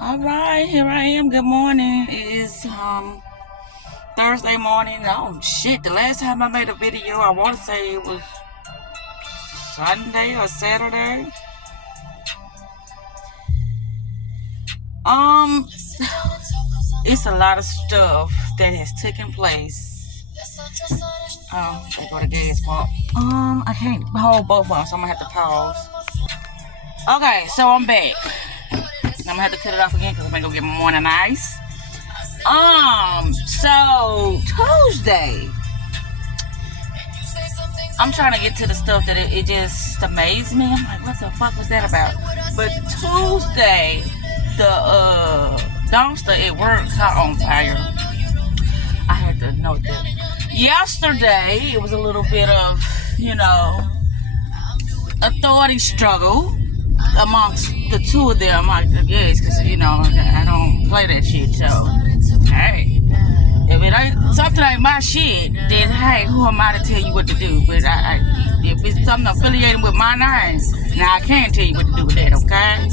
All right, here I am. Good morning. It is Thursday morning. Oh shit! The last time I made a video, I want to say it was Sunday or Saturday. It's a lot of stuff that has taken place. I go to gas pump. I can't hold both of them, so I'm gonna have to pause. Okay, so I'm back. I'm gonna have to cut it off again because I'm gonna go get my morning ice. So Tuesday, I'm trying to get to the stuff that it just amazed me. I'm like, what the fuck was that about? But Tuesday, the dumpster at work caught on fire. I had to note that. Yesterday, it was a little bit of, authority struggle amongst the two of them, I guess, because, I don't play that shit, so, hey, if it ain't, something ain't my shit, then, hey, who am I to tell you what to do? But if it's something affiliated with my name, now I can tell you what to do with that, okay?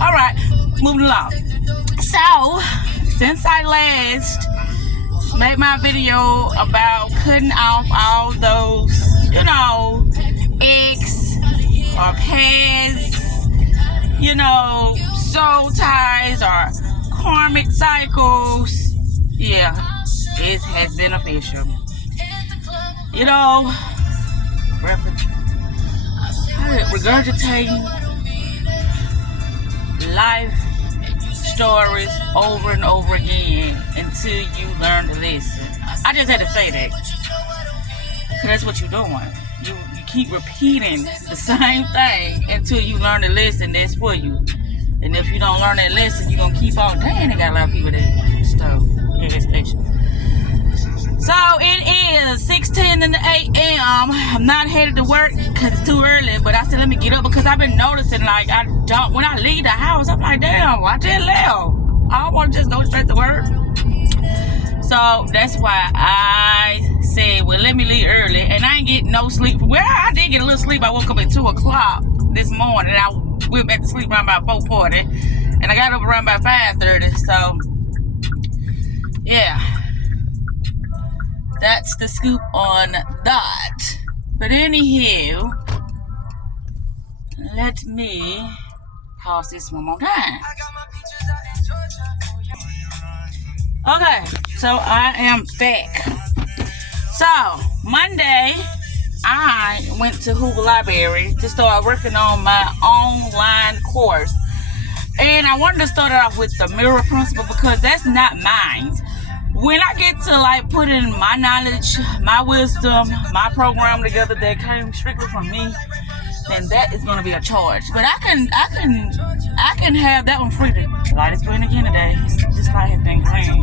All right, moving along. So, since I last made my video about cutting off all those, eggs or pads, soul ties or karmic cycles, yeah, it has been official. Regurgitating life stories over and over again until you learn to listen. I just had to say that, because that's what you're doing. You keep repeating the same thing until you learn to listen. That's for you. And if you don't learn that lesson, you're going to keep on. Dang, they got a lot of people that stuff. Yeah, station. So it is 6:10 in the a.m. I'm not headed to work because it's too early, but I said let me get up because I've been noticing, like, when I leave the house, I'm like, damn, I just left. I don't want to just go straight to work. So that's why I said, well, let me leave early. And I ain't getting no sleep. Well, I did get a little sleep. I woke up at 2 o'clock this morning. I went back to sleep around about 4:40. And I got up around about 5:30. So, yeah. That's the scoop on that. But anywho, let me pause this one more time. Okay, so I am back. So, Monday, I went to Hoover Library to start working on my online course. And I wanted to start it off with the mirror principle because that's not mine. When I get to put in my knowledge, my wisdom, my program together that came strictly from me, then that is going to be a charge. But I can have that one free. The light is green again today. This light has been green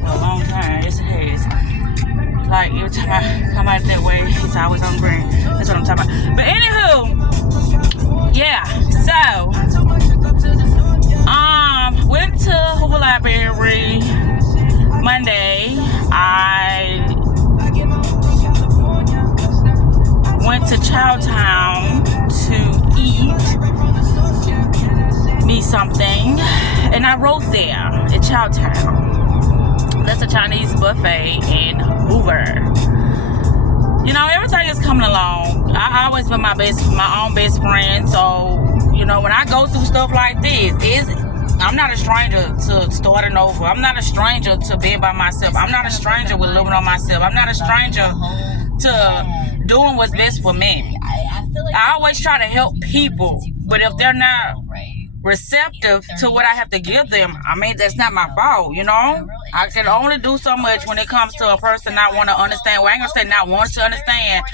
for a long time. Yes, it has. Like every time I come out that way, it's always on green. That's what I'm talking about. But anywho, yeah. So, went to Hoover Library Monday. I went to Chowtown to eat me something, and I wrote there at Chowtown. That's a Chinese buffet in Hoover. Everything is coming along. I always been my own best friend, so when I go through stuff like this, I'm not a stranger to starting over. I'm not a stranger to being by myself. I'm not a stranger with living on myself. I'm not a stranger to doing what's best for me. I always try to help people, but if they're not receptive to what I have to give them, that's not my fault, I can only do so much when it comes to a person not want to understand. Well, I ain't gonna say not want to understand,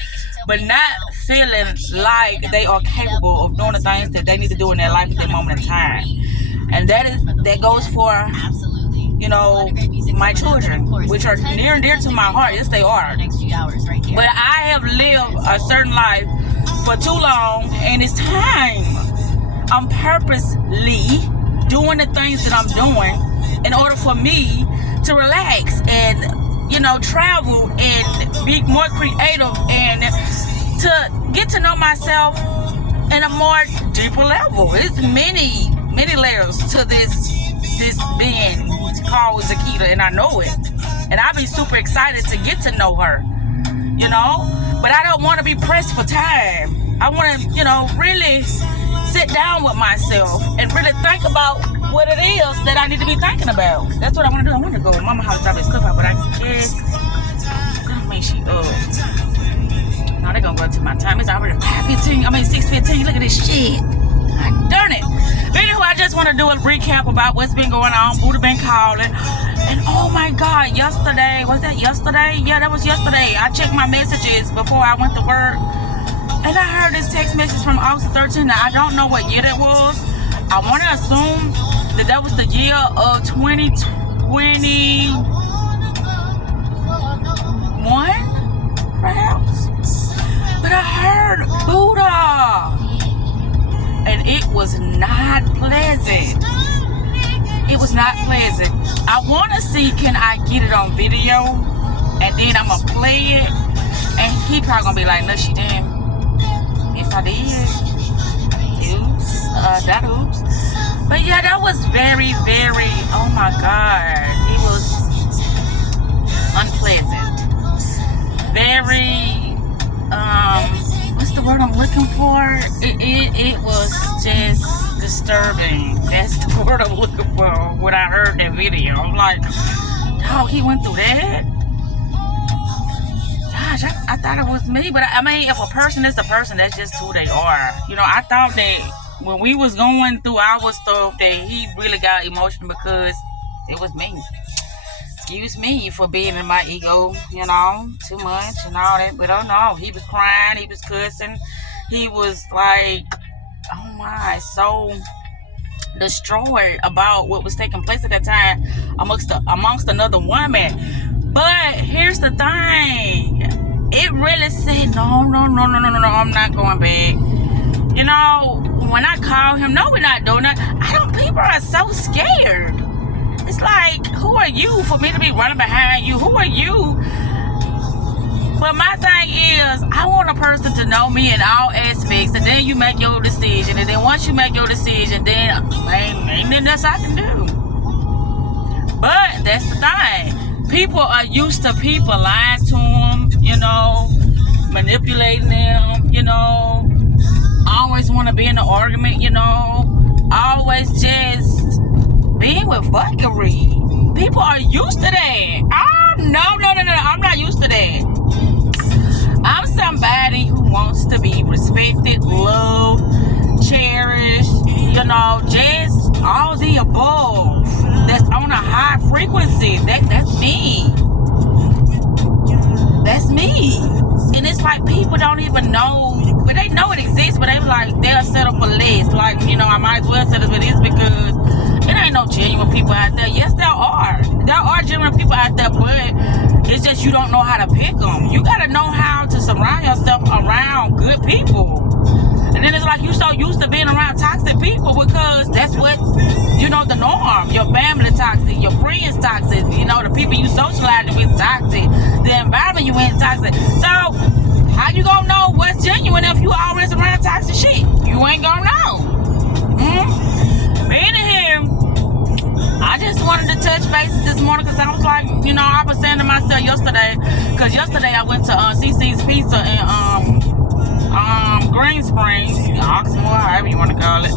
but not feeling like they are capable of doing the things that they need to do in their life at that moment in time. And that goes for, my children, which are near and dear to my heart. Yes, they are. But I have lived a certain life for too long, and it's time. I'm purposely doing the things that I'm doing in order for me to relax and, travel and be more creative and to get to know myself in a more deeper level. It's many layers to this this being called Zakita, and I know it. And I be super excited to get to know her, you know? But I don't want to be pressed for time. I want to, you know, really sit down with myself and really think about what it is that I need to be thinking about. That's what I want to do. I want to go to Mama house, drop that stuff out, but I guess I don't mean she up. No, they're gonna go to my time. It's already 5:15. I mean 6:15. Look at this shit. God darn it. But anyway, I just want to do a recap about what's been going on. Buddha been calling. And oh my God, yesterday, was that yesterday? Yeah, that was yesterday. I checked my messages before I went to work. And I heard this text message from August 13. Now, I don't know what year that was. I want to assume that that was the year of 2021, perhaps. But I heard Buddha. And it was not pleasant. It was not pleasant. I want to see, can I get it on video? And then I'm going to play it. And he probably going to be like, no, she didn't. Yes, I did. Oops. That oops. But yeah, that was very, very, oh my God. It was unpleasant. Very, what's the word I'm looking for? It was just disturbing. That's the word I'm looking for when I heard that video. I'm like, dog, he went through that? Gosh, I thought it was me. But I mean, if a person is a person, that's just who they are. You know, I thought that when we was going through our stuff that he really got emotional because it was me. Excuse me for being in my ego, you know, too much and all that. But oh no, he was crying, he was cussing, he was like, oh my, so destroyed about what was taking place at that time amongst another woman. But here's the thing, it really said no, I'm not going back. You know, when I call him, no, we're not doing that. People are so scared. It's like, who are you for me to be running behind you? Who are you? But my thing is, I want a person to know me in all aspects, and then you make your decision. And then once you make your decision, then ain't nothing else I can do. But that's the thing. People are used to people lying to them, you know, manipulating them, you know, always want to be in an argument, you know, always just being with fuckery. People are used to that. Oh, no, I'm not used to that. I'm somebody who wants to be respected, loved, cherished, you know, just all the above. That's on a high frequency. That's me. That's me. And it's like people don't even know, but they know it exists, but they'll settle for less. Like, you know, I might as well settle for this because it ain't no genuine people out there. Yes, there are. There are genuine people out there, but it's just you don't know how to pick them. You got to know how to surround yourself around good people. And then it's like you so used to being around toxic people because that's what, you know, the norm. Your family toxic, your friends toxic, you know, the people you socializing with toxic, the environment you in toxic. So how you gonna know what's genuine if you always around toxic shit? You ain't gonna know. Being here, I just wanted to touch bases this morning because I was like, you know, I was saying to myself yesterday, because yesterday I went to CC's Pizza in Green Springs, Oxmoor, however you want to call it.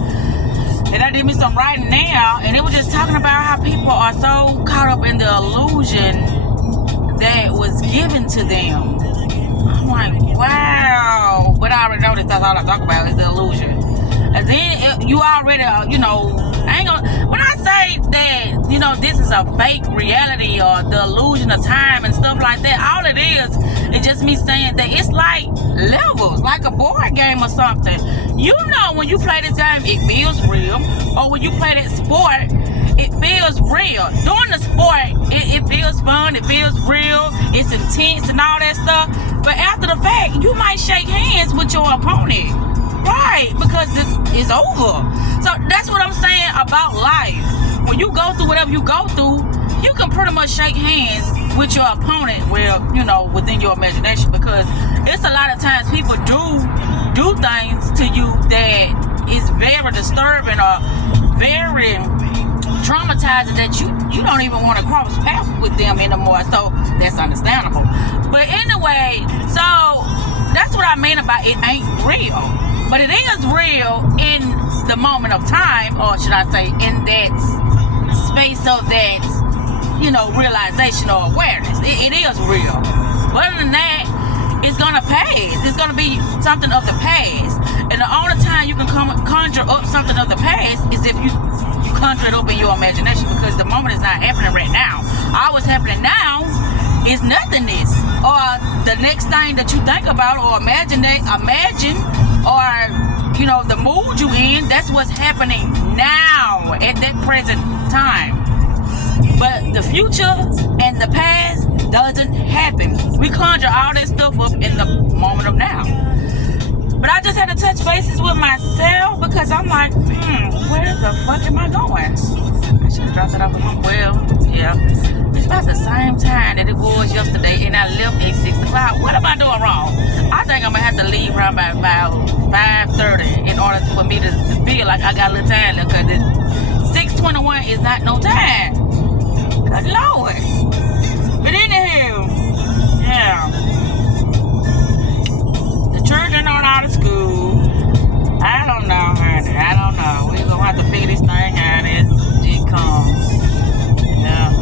And I did me some writing now, and it was just talking about how people are so caught up in the illusion that was given to them. I'm like, wow. But I already know that's all I talk about is the illusion. And then you already, you know, when I say that, you know, this is a fake reality or the illusion of time and stuff like that, all it is just me saying that it's like levels, like a board game or something. You know, when you play this game, it feels real. Or when you play that sport, it feels real. Doing the sport, it feels fun, it feels real, it's intense and all that stuff. But after the fact, you might shake hands with your opponent. Right, because it's over. So that's what I'm saying about life. When you go through whatever you go through, you can pretty much shake hands with your opponent, well, you know, within your imagination, because it's a lot of times people do things to you that is very disturbing or very traumatizing realizing that you don't even want to cross paths with them anymore. So that's understandable. But anyway, so that's what I mean about it ain't real. But it is real in the moment of time, or should I say in that space of that, realization or awareness. It is real. But other than that, it's gonna pass. It's gonna be something of the past. And the only time you can conjure up something of the past is if you conjure it up in your imagination, because the moment is not happening right now. All what's happening now is nothingness, or the next thing that you think about or imagine, or the mood you in. That's what's happening now at that present time. But the future and the past doesn't happen. We conjure all that stuff up in the moment of now. But I just had to touch bases with myself, because I'm like, where the fuck am I going? I should have dropped it off at home. Well, yeah. It's about the same time that it was yesterday, and I left at 6 o'clock. What am I doing wrong? I think I'm going to have to leave around by about 5:30 in order for me to feel like I got a little time left, because 6:21 is not no time. Good Lord. But anywho, yeah. The children are out of school. I don't know, honey. I don't know. We're going to have to figure this thing out as it comes. Yeah.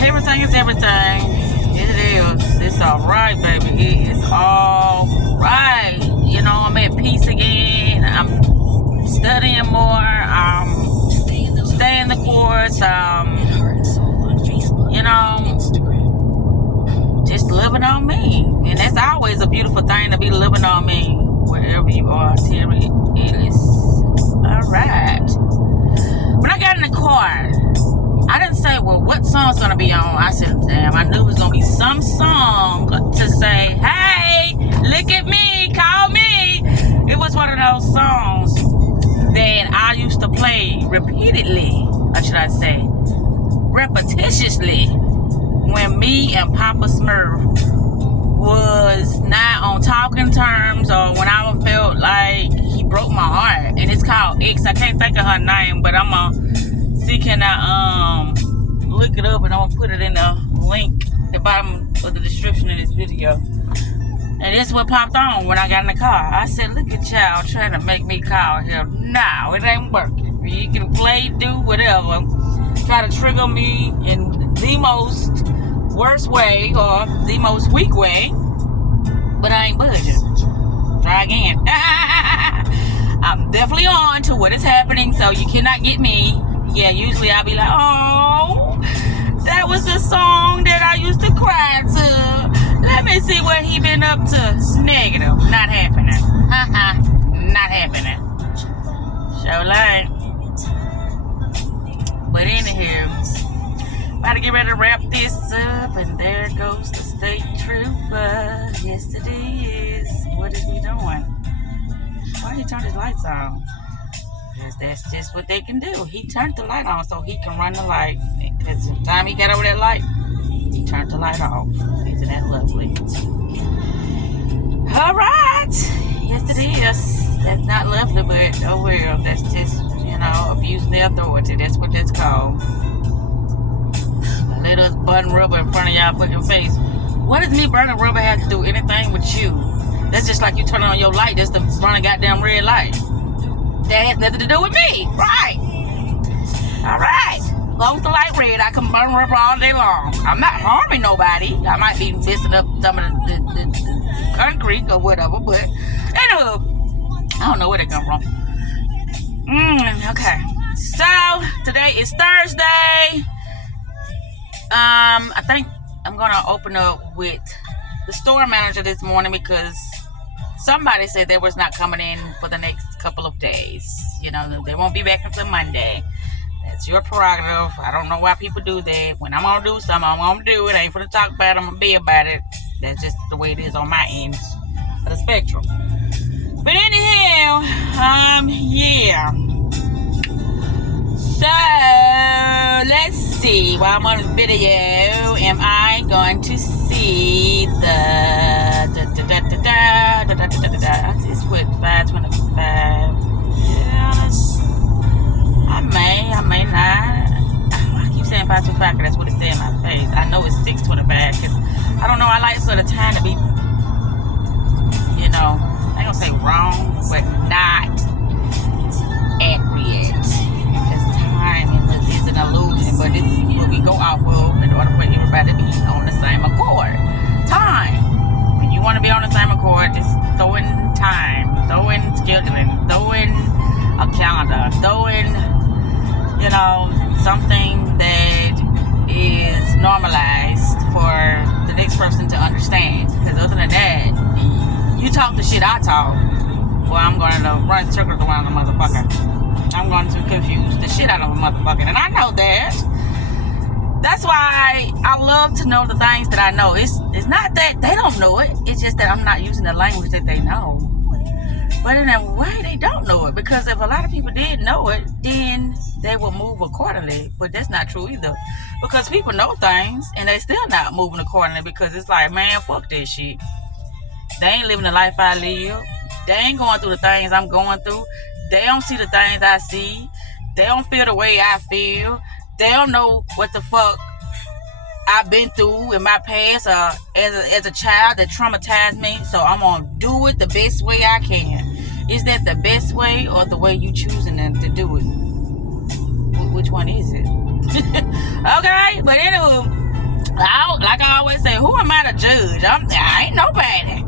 Everything is everything. It is. It's alright, baby. It is alright. I'm at peace again. I'm studying more. Staying the course. Just living on me. And that's always a beautiful thing, to be living on me. Wherever you are, Terry. It is alright. When I got in the car, I didn't say, well, what song's gonna be on? I said, damn, I knew it was gonna be some song to say, hey, look at me, call me. It was one of those songs that I used to play repeatedly, or should I say, repetitiously, when me and Papa Smurf was not on talking terms, or when I felt like he broke my heart. And it's called X. I can't think of her name, but I'm gonna see, can I look it up, and I'm gonna put it in the link at the bottom of the description of this video. And that's what popped on when I got in the car. I said, look at y'all trying to make me call him. No, it ain't working. You can play, do whatever, try to trigger me in the most worst way, or the most weak way, but I ain't budging. Try again. I'm definitely on to what is happening, so you cannot get me. Yeah, usually I'll be like, oh, that was the song that I used to cry to. Let me see what he been up to. Negative. Not happening. Not happening. Sure like. But anywho, about to get ready to wrap this up, and there goes the state trooper. Yes, it is. What is he doing? Why did he turn his lights on? Because that's just what they can do. He turned the light on so he can run the light. Because the time he got over that light, he turned the light off. Isn't that lovely? All right. Yes, it is. That's not lovely, but oh well. That's just, abusing the authority. That's what that's called. Let us burn rubber in front of y'all fucking face. What does me burning rubber have to do anything with you? That's just like you turn on your light just to run a goddamn red light. That has nothing to do with me. Right. All right. As long as the light red, I can burn rubber all day long. I'm not harming nobody. I might be messing up some of the concrete or whatever, but anywho, I don't know where they come from. Okay. So, today is Thursday. I think I'm going to open up with the store manager this morning, because somebody said they was not coming in for the next couple of days. They won't be back until Monday. That's your prerogative. I don't know why people do that. When I'm going to do something, I'm going to do it. I ain't for to talk about it. I'm going to be about it. That's just the way it is on my end of the spectrum. But anyhow, yeah. So, let's see. While I'm on the video, am I going to see it's what, 5:25? Yeah, highlights of the time to be, you know, I ain't gonna say wrong, but not accurate. Because time is an illusion, but this is what we go off of in order for everybody to be on the same accord. Time. When you want to be on the same accord, just throw in time, throw in scheduling, throw in a calendar, throw in, you know, something that is normalized for the next person to understand. Because other than that, you talk the shit I talk, well, I'm going to run circles around the motherfucker. I'm going to confuse the shit out of a motherfucker. And I know that. That's why I love to know the things that I know. It's not that they don't know it. It's just that I'm not using the language that they know. But in a way, they don't know it. Because if a lot of people did know it, then they will move accordingly. But that's not true either. Because people know things, and they still not moving accordingly. Because it's like, man, fuck that shit. They ain't living the life I live. They ain't going through the things I'm going through. They don't see the things I see. They don't feel the way I feel. They don't know what the fuck I've been through in my past as a child that traumatized me. So I'm going to do it the best way I can. Is that the best way or the way you choosing to do it? Which one is it? Okay, but anywho, like I always say, who am I to judge? I ain't nobody.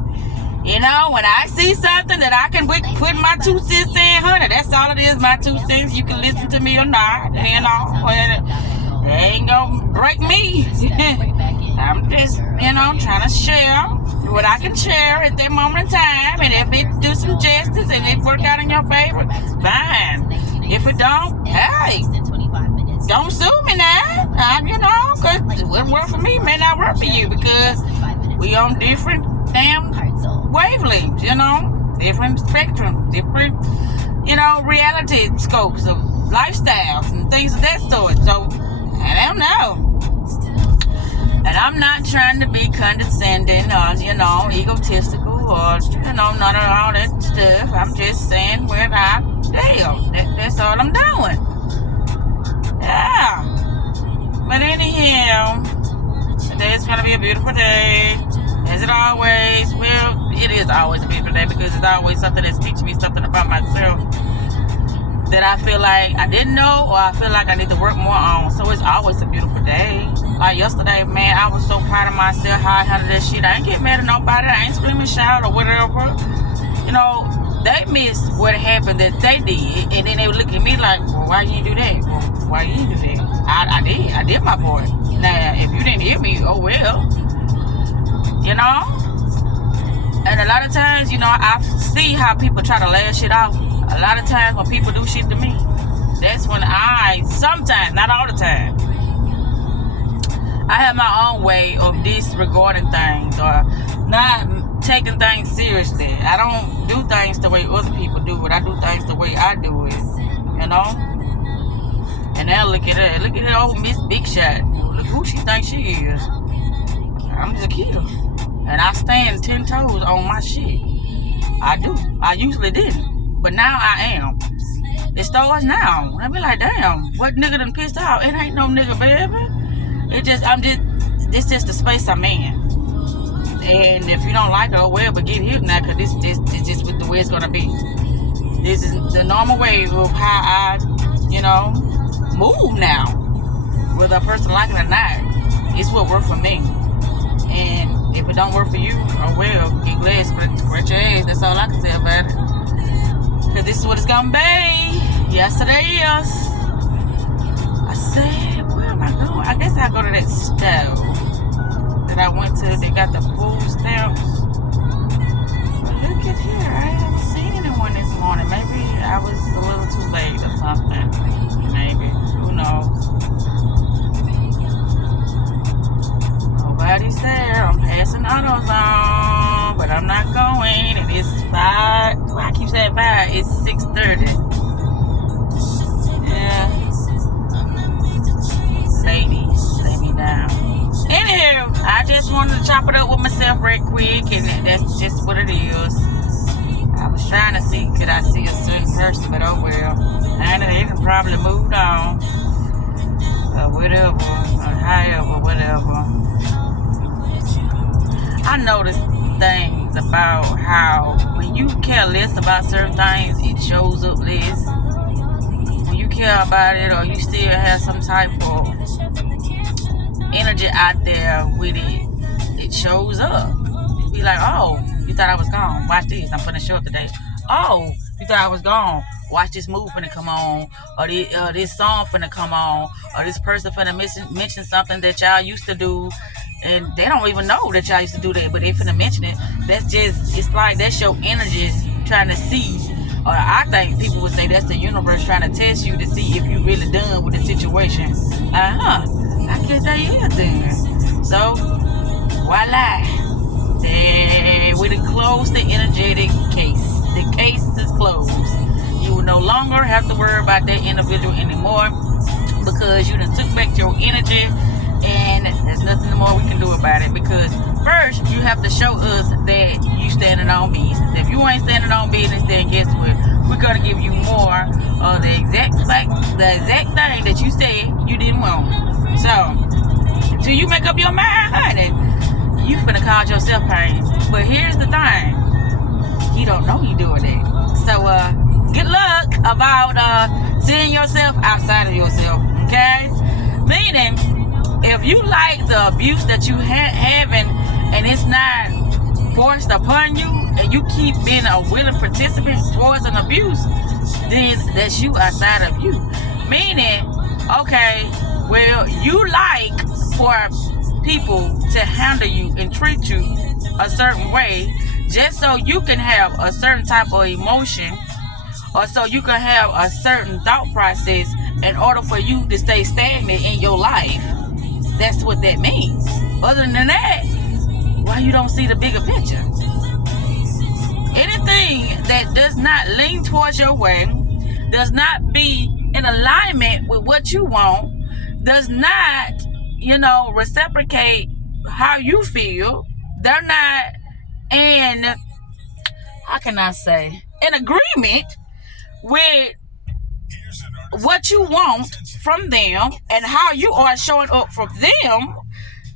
You know, when I see something that I can put my 2 cents in, honey, that's all it is, my 2 cents. You can listen to me or not, you know. It ain't gonna break me. I'm just, you know, trying to share what I can share at that moment in time. And if it do some justice and it work out in your favor, fine. If it don't, hey, don't sue me now. You know, because what work for me may not work for you, because we on different damn wavelengths, you know, different spectrums, different, you know, reality scopes of lifestyles and things of that sort. So I don't know. And I'm not trying to be condescending or, you know, egotistical or, you know, none of all that stuff. I'm just saying where I feel. That's all I'm doing. Yeah. But anyhow, today's going to be a beautiful day. As it always, well, it is always a beautiful day, because it's always something that's teaching me something about myself that I feel like I didn't know, or I feel like I need to work more on. So it's always a beautiful day. Like yesterday, man, I was so proud of myself, how I handled that shit. I ain't getting mad at nobody. I ain't screaming, shout, or whatever. You know, they missed what happened that they did, and then they would look at me like, well, why you didn't do that? Well, why you didn't do that? I did my part. Now, if you didn't hear me, oh well. You know? And a lot of times, you know, I see how people try to laugh shit off. A lot of times when people do shit to me, that's when sometimes, not all the time, I have my own way of disregarding things or not taking things seriously. I don't do things the way other people do it. I do things the way I do it. You know? And now look at her. Look at her old Miss Big Shot. Look who she thinks she is. I'm Zakita. And I stand 10 toes on my shit. I do. I usually didn't. But now I am. It starts now. I be like, damn, what nigga done pissed off? It ain't no nigga, baby. It's just the space I'm in. And if you don't like it, oh well, but get here now, because this just with the way it's going to be. This is the normal way of how I, you know, move now. Whether a person like it or not, it's what works for me. And if it don't work for you, oh well, get glad, scratch your ass. That's all I can say about it. Because this is what it's going to be. Yes, it is. I said, where am I going? I guess I'll go to that store that I went to. They got the food stamps. But look at here. I haven't seen anyone this morning. Maybe I was a little too late or something. Maybe. Who knows? Nobody's there. I'm passing AutoZone, but I'm not going. It is 5. Why I keep saying 5? It's 6:30. Yeah. Ladies, lay me down. Anywho, I just wanted to chop it up with myself right quick, and that's just what it is. I was trying to see, could I see a certain person, but oh well. And they done probably moved on. Or whatever, or however, whatever. I noticed things about how when you care less about certain things, it shows up less. When you care about it, or you still have some type of energy out there with it, it shows up. Be like, oh, you thought I was gone? Watch this. I'm finna show up today. Oh, you thought I was gone? Watch this move finna come on, or this song finna come on, or this person finna mention something that y'all used to do, and they don't even know that y'all used to do that, but they finna mention it. That's just, it's like that's your energy trying to see, or I think people would say that's the universe trying to test you to see if you really done with the situation. I guess that is then. So, voila. We done closed the energetic case. The case is closed. You will no longer have to worry about that individual anymore, because you done took back your energy, and there's nothing more we can do about it. Because first, you have to show us that you standing on business. If you ain't standing on business, then guess what? We're gonna give you more of the exact thing that you said you didn't want. So, till you make up your mind, honey, you finna cause yourself pain. But here's the thing, you don't know you doing it. So good luck about seeing yourself outside of yourself, okay? Meaning, if you like the abuse that you having and it's not forced upon you, and you keep being a willing participant towards an abuse, then that's you outside of you. Meaning, okay, well, you like for people to handle you and treat you a certain way just so you can have a certain type of emotion, or so you can have a certain thought process in order for you to stay stagnant in your life. That's what that means. Other than that, why you don't see the bigger picture? Anything that does not lean towards your way, does not be in alignment with what you want, does not, reciprocate how you feel, they're not in, how can I say, in agreement with what you want from them and how you are showing up for them,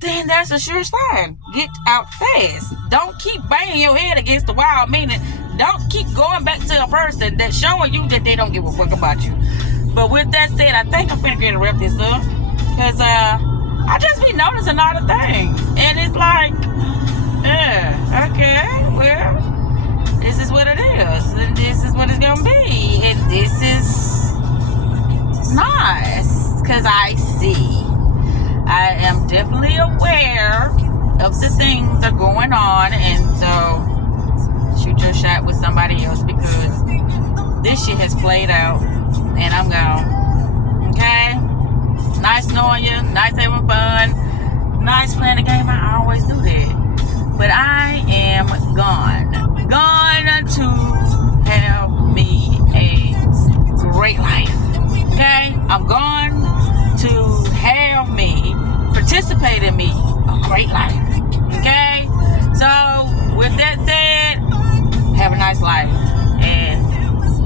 then that's a sure sign. Get out fast. Don't keep banging your head against the wall, meaning don't keep going back to a person that's showing you that they don't give a fuck about you. But with that said, I think I'm finna get to wrap this up, because I just be noticing all the things, and it's like, okay, well, this is what it is, and this is what it's gonna be, and this is nice, because I am definitely aware of the things that are going on, and so shoot your shot with somebody else, because this shit has played out, and I'm gone. Okay? Nice knowing you, nice having fun, nice playing the game. I always do that. But I am gone to have me a great life. Okay? I'm gone to have me, participate in me, a great life. Okay? So, with that said, have a nice life. And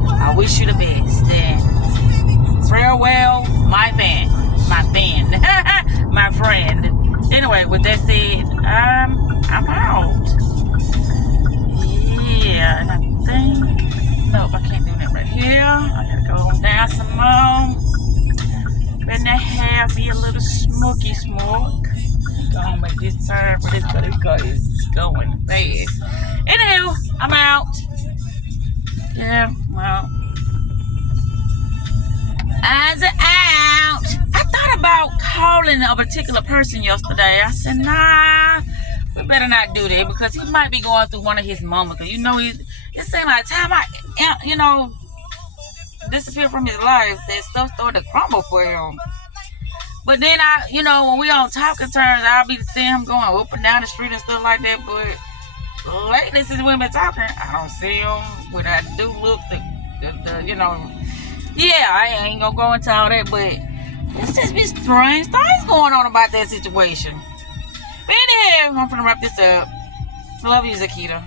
I wish you the best. And farewell, my friend. Anyway, with that said, I'm out. Yeah, and I think, nope, I can't do that right here. I gotta go down some more. Gonna have me a little smoky smoke. Gonna make this turn for this, because it's going fast. Anywho, I'm out. Yeah, well, eyes are out. I thought about calling a particular person yesterday. I said, nah, we better not do that, because he might be going through one of his moments. It seemed like time I, disappeared from his life, that stuff started to crumble for him. But then when we on talking terms, I'll be seeing him going up and down the street and stuff like that. But lately, since we've been talking, I don't see him with that dude look, yeah, I ain't gonna go into all that, but it's just been strange things going on about that situation. But anyhow, I'm gonna wrap this up. Love you, Zakita.